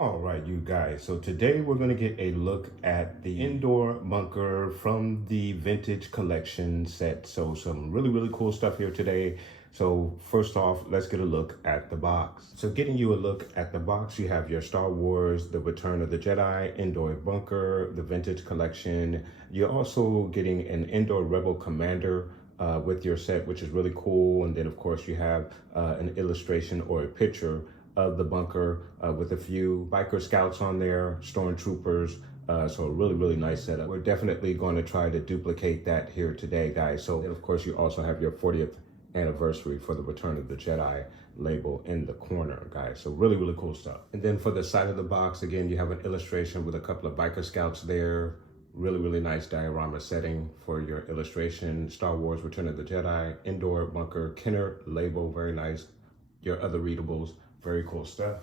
All right, you guys. So today we're going to get a look at the Endor bunker from the vintage collection set. So some really, really cool stuff here today. So first off, let's get a look at the box. So getting you a look at the box, you have your Star Wars, The Return of the Jedi, Endor bunker, the vintage collection. You're also getting an Endor Rebel Commander with your set, which is really cool. And then of course you have an illustration or a picture of the bunker with a few biker scouts on there, stormtroopers. So a really, really nice setup. We're definitely going to try to duplicate that here today, guys. So of course you also have your 40th anniversary for the Return of the Jedi label in the corner, guys. So really, really cool stuff. And then for the side of the box, again, you have an illustration with a couple of biker scouts there. Really, really nice diorama setting for your illustration. Star Wars, Return of the Jedi, Endor bunker, Kenner label, very nice. Your other readables, very cool stuff.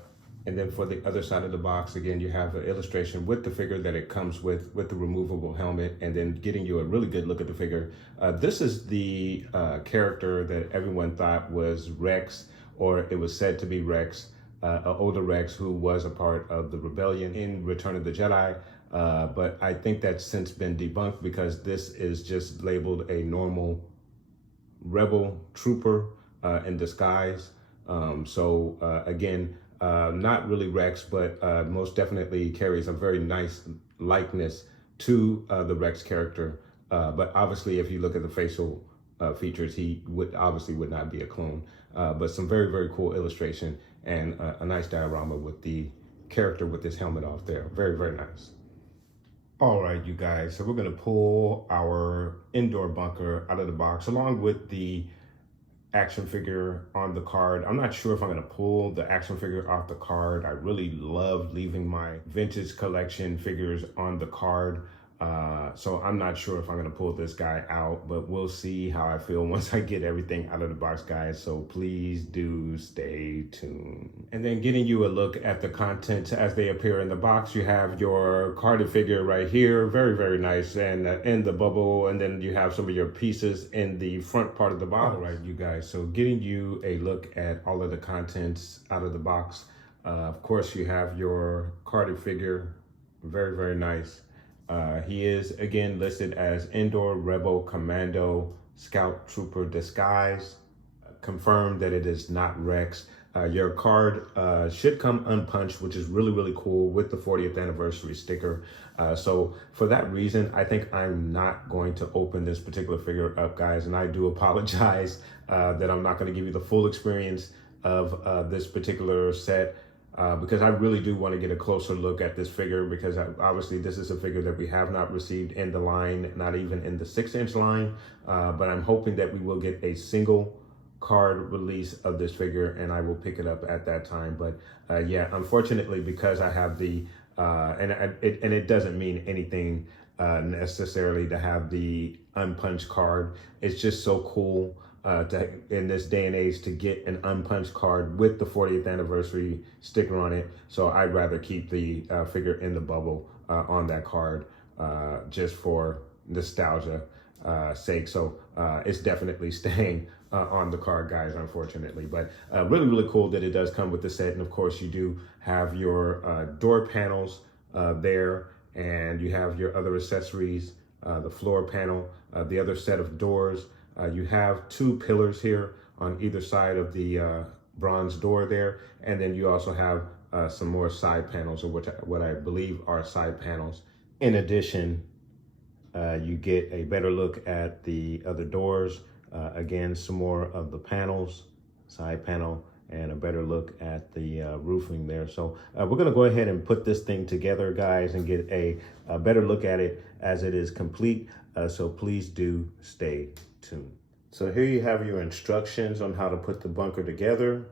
And then for the other side of the box, again, you have an illustration with the figure that it comes with the removable helmet, and then getting you a really good look at the figure. This is the character that everyone thought was Rex, or it was said to be Rex, an older Rex who was a part of the rebellion in Return of the Jedi. But I think that's since been debunked because this is just labeled a normal rebel trooper in disguise. Again, not really Rex, but most definitely carries a very nice likeness to the Rex character. But obviously, if you look at the facial features, he would not be a clone. But some very, very cool illustration and a nice diorama with the character with his helmet off there. Very, very nice. All right, you guys. So we're going to pull our Endor bunker out of the box along with the action figure on the card. I'm not sure if I'm going to pull the action figure off the card. I really love leaving my vintage collection figures on the card. So I'm not sure if I'm going to pull this guy out, but we'll see how I feel once I get everything out of the box, guys. So please do stay tuned. And then getting you a look at the contents as they appear in the box, you have your carded figure right here. Very, very nice. And in the bubble, and then you have some of your pieces in the front part of the box. All right, you guys. So getting you a look at all of the contents out of the box. Of course, you have your carded figure. Very, very nice. He is again listed as Endor Rebel Commando Scout Trooper Disguise. Confirmed that it is not Rex. Your card should come unpunched, which is really, really cool with the 40th anniversary sticker. So for that reason, I think I'm not going to open this particular figure up, guys. And I do apologize that I'm not going to give you the full experience of this particular set. Because I really do want to get a closer look at this figure, because obviously this is a figure that we have not received in the line, not even in the 6-inch line. But I'm hoping that we will get a single card release of this figure and I will pick it up at that time. But yeah, unfortunately, because I have the, and it doesn't mean anything necessarily to have the unpunched card. It's just so cool. In this day and age to get an unpunched card with the 40th anniversary sticker on it. So I'd rather keep the figure in the bubble on that card just for nostalgia sake. So it's definitely staying on the card, guys, unfortunately. But really, really cool that it does come with the set. And of course, you do have your door panels there, and you have your other accessories, the floor panel, the other set of doors. You have 2 pillars here on either side of the bronze door there. And then you also have some more side panels, or what I believe are side panels. In addition, you get a better look at the other doors. Again, some more of the panels, side panel, and a better look at the roofing there. So we're going to go ahead and put this thing together, guys, and get a better look at it as it is complete. So please do stay tuned. So here you have your instructions on how to put the bunker together.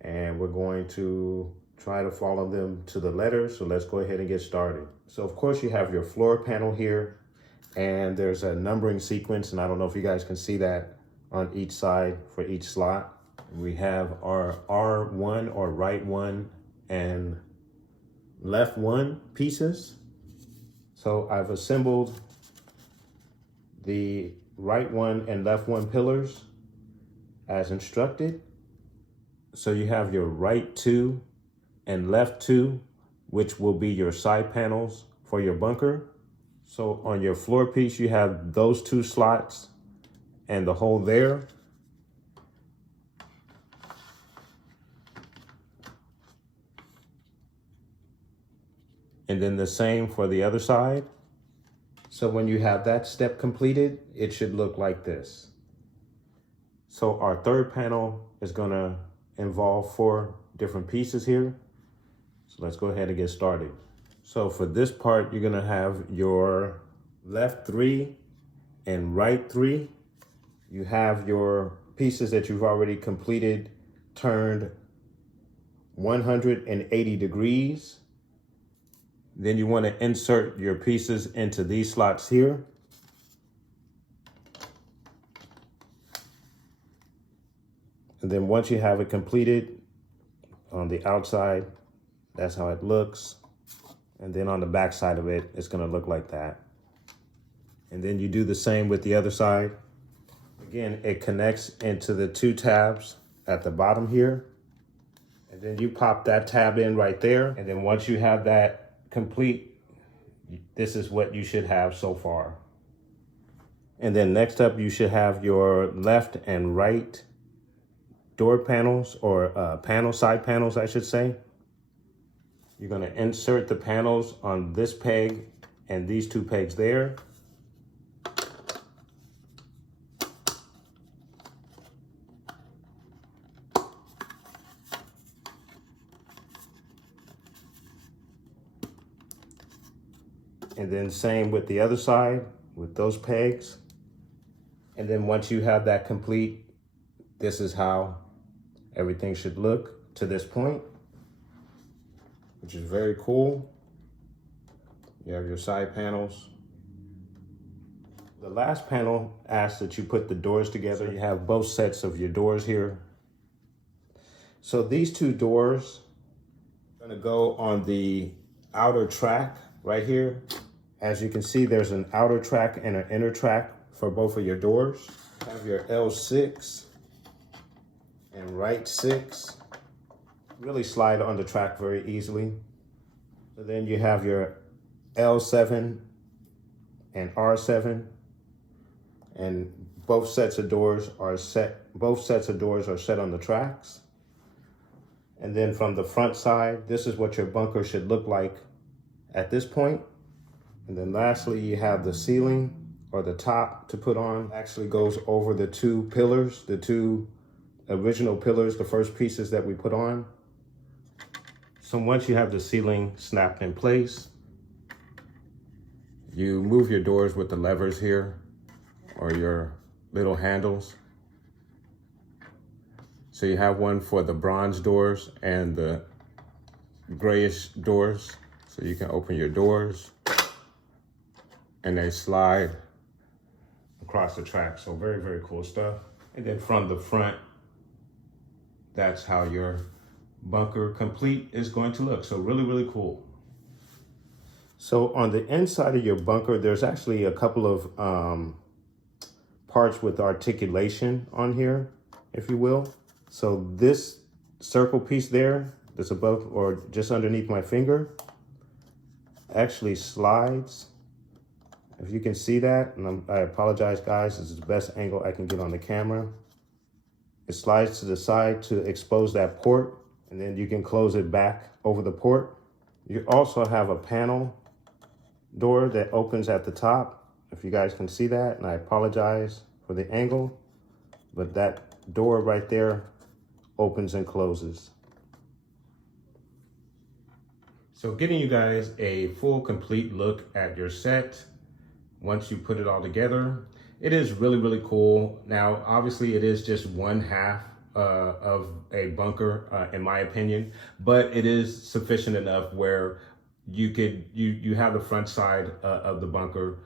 And we're going to try to follow them to the letter. So let's go ahead and get started. So of course you have your floor panel here, and there's a numbering sequence, and I don't know if you guys can see that on each side for each slot. We have our R1 or right one and left one pieces. So I've assembled the right one and left one pillars as instructed. So you have your right two and left two, which will be your side panels for your bunker. So on your floor piece, you have those two slots and the hole there. And then the same for the other side. So when you have that step completed, it should look like this. So our third panel is gonna involve 4 different pieces here. So let's go ahead and get started. So for this part, you're gonna have your left 3 and right 3. You have your pieces that you've already completed, turned 180 degrees. Then you want to insert your pieces into these slots here. And then once you have it completed on the outside, that's how it looks. And then on the back side of it, it's going to look like that. And then you do the same with the other side. Again, it connects into the 2 tabs at the bottom here. And then you pop that tab in right there. And then once you have that complete, this is what you should have so far. And then next up, you should have your left and right door panels, or side panels, I should say. You're gonna insert the panels on this peg and these 2 pegs there. And then same with the other side with those pegs. And then once you have that complete, this is how everything should look to this point, which is very cool. You have your side panels. The last panel asks that you put the doors together. You have both sets of your doors here. So these 2 doors are gonna go on the outer track right here. As you can see, there's an outer track and an inner track for both of your doors. You have your L6 and right 6. Really slide on the track very easily. So then you have your L7 and R7, and both sets of doors are set on the tracks. And then from the front side, this is what your bunker should look like at this point. And then lastly, you have the ceiling, or the top to put on. Actually goes over the 2 pillars, the 2 original pillars, the first pieces that we put on. So once you have the ceiling snapped in place, you move your doors with the levers here, or your little handles. So you have one for the bronze doors and the grayish doors. So you can open your doors and they slide across the track. So very, very cool stuff. And then from the front, that's how your bunker complete is going to look. So really, really cool. So on the inside of your bunker, there's actually a couple of parts with articulation on here, if you will. So this circle piece there, that's above or just underneath my finger, actually slides. If you can see that, and I apologize guys, this is the best angle I can get on the camera. It slides to the side to expose that port, and then you can close it back over the port. You also have a panel door that opens at the top, if you guys can see that, and I apologize for the angle, but that door right there opens and closes. So getting you guys a full complete look at your set once you put it all together, it is really, really cool. Now, obviously it is just one half of a bunker, in my opinion, but it is sufficient enough where you have the front side of the bunker,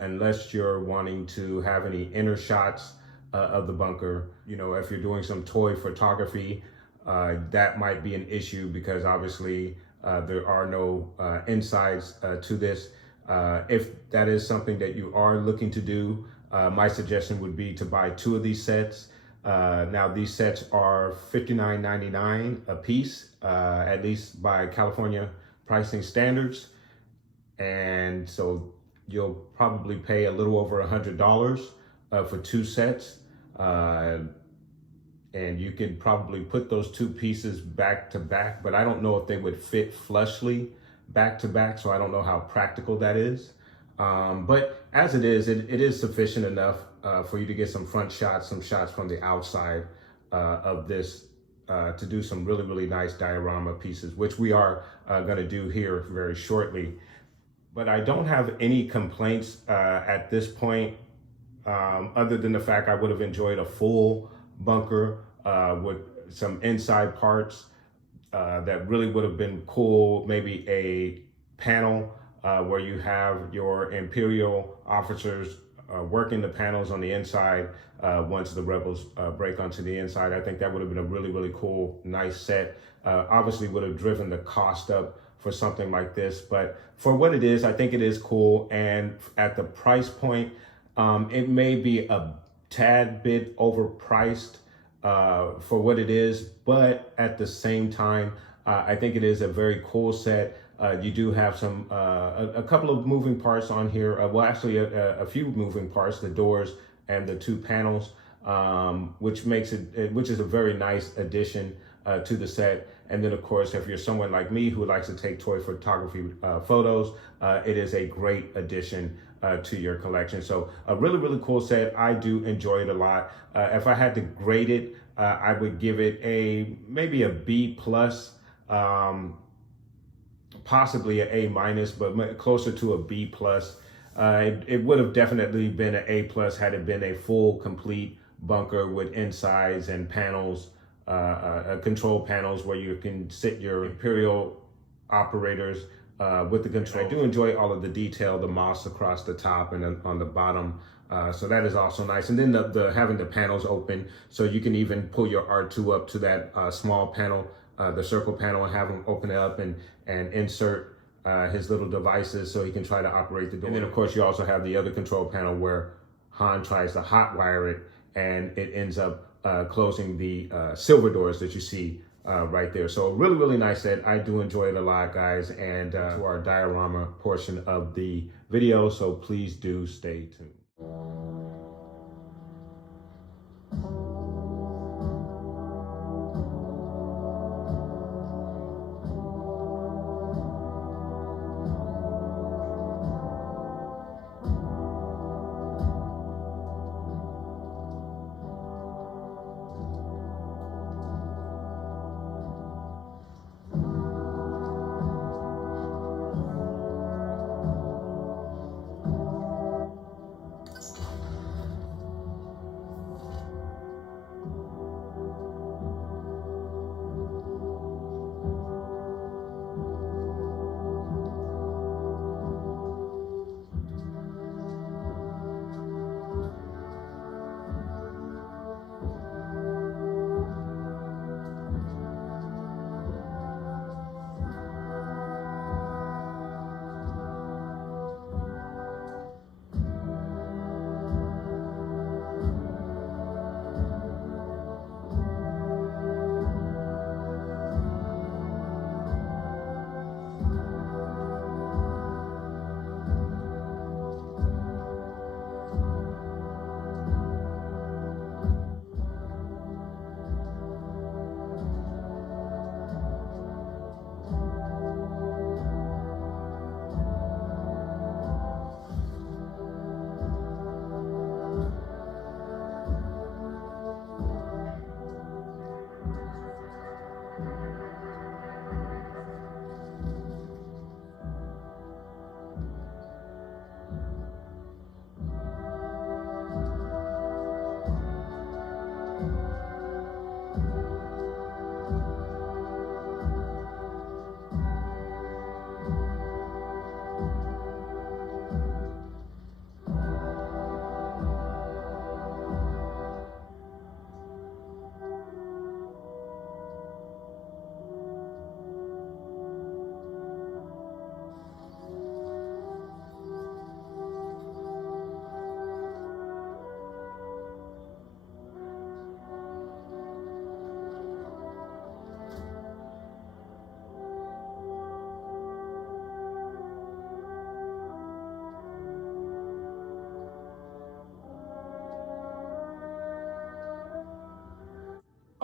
unless you're wanting to have any inner shots of the bunker. You know, if you're doing some toy photography, that might be an issue because obviously there are no insides to this. If that is something that you are looking to do, my suggestion would be to buy 2 of these sets. Now these sets are $59.99 a piece, at least by California pricing standards. And so you'll probably pay a little over $100 for 2 sets. And you could probably put those 2 pieces back to back, but I don't know if they would fit flushly back to back, so I don't know how practical that is. But as it is sufficient enough for you to get some front shots, some shots from the outside of this to do some really, really nice diorama pieces, which we are going to do here very shortly. But I don't have any complaints at this point, other than the fact I would have enjoyed a full bunker with some inside parts that really would have been cool. Maybe a panel where you have your Imperial officers working the panels on the inside once the rebels break onto the inside. I think that would have been a really, really cool, nice set. Obviously would have driven the cost up for something like this, but for what it is, I think it is cool. And at the price point, it may be a tad bit overpriced for what it is, but at the same time, I think it is a very cool set. You do have some a couple of moving parts on here. Well, actually, a few moving parts: the doors and the 2 panels, which makes it, which is a very nice addition to the set. And then, of course, if you're someone like me who likes to take toy photography photos, it is a great addition to your collection. So a really, really cool set. I do enjoy it a lot. If I had to grade it, I would give it maybe a B plus, possibly an A minus, but closer to a B plus. It would have definitely been an A plus had it been a full, complete bunker with insides and panels, control panels where you can sit your Imperial operators with the control. I do enjoy all of the detail, the moss across the top and on the bottom. So that is also nice. And then the having the panels open, so you can even pull your R2 up to that small panel, the circle panel, and have him open it up and insert his little devices so he can try to operate the door. And then of course you also have the other control panel where Han tries to hotwire it, and it ends up closing the silver doors that you see right there. So a really, really nice set. I do enjoy it a lot, guys. And to our diorama portion of the video, so please do stay tuned.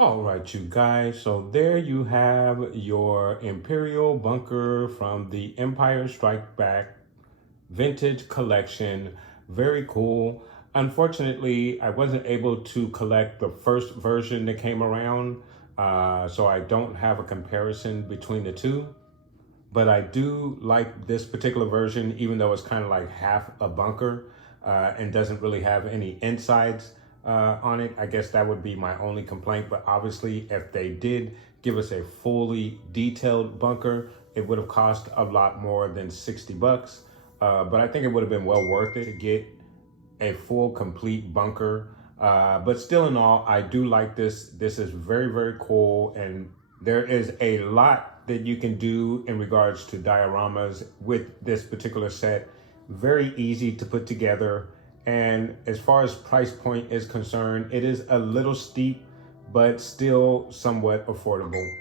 All right, you guys. So there you have your Imperial bunker from the Empire Strike Back vintage collection. Very cool. Unfortunately, I wasn't able to collect the first version that came around, so I don't have a comparison between the two. But I do like this particular version, even though it's kind of like half a bunker and doesn't really have any insides on it. I guess that would be my only complaint. But obviously, if they did give us a fully detailed bunker, it would have cost a lot more than 60 bucks. But I think it would have been well worth it to get a full complete bunker. But still in all, I do like this. This is very, very cool. And there is a lot that you can do in regards to dioramas with this particular set. Very easy to put together. And as far as price point is concerned, it is a little steep, but still somewhat affordable.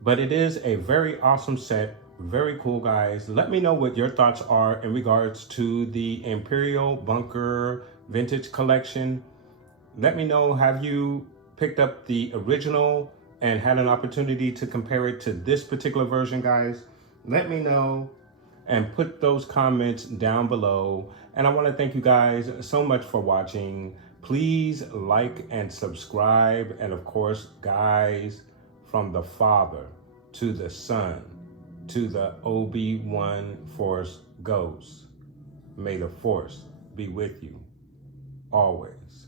But it is a very awesome set. Very cool, guys. Let me know what your thoughts are in regards to the Imperial Bunker Vintage Collection. Let me know, have you picked up the original and had an opportunity to compare it to this particular version, guys? Let me know and put those comments down below. And I want to thank you guys so much for watching. Please like and subscribe. And of course, guys, from the Father to the Son to the Obi-Wan Force Ghost, may the Force be with you always.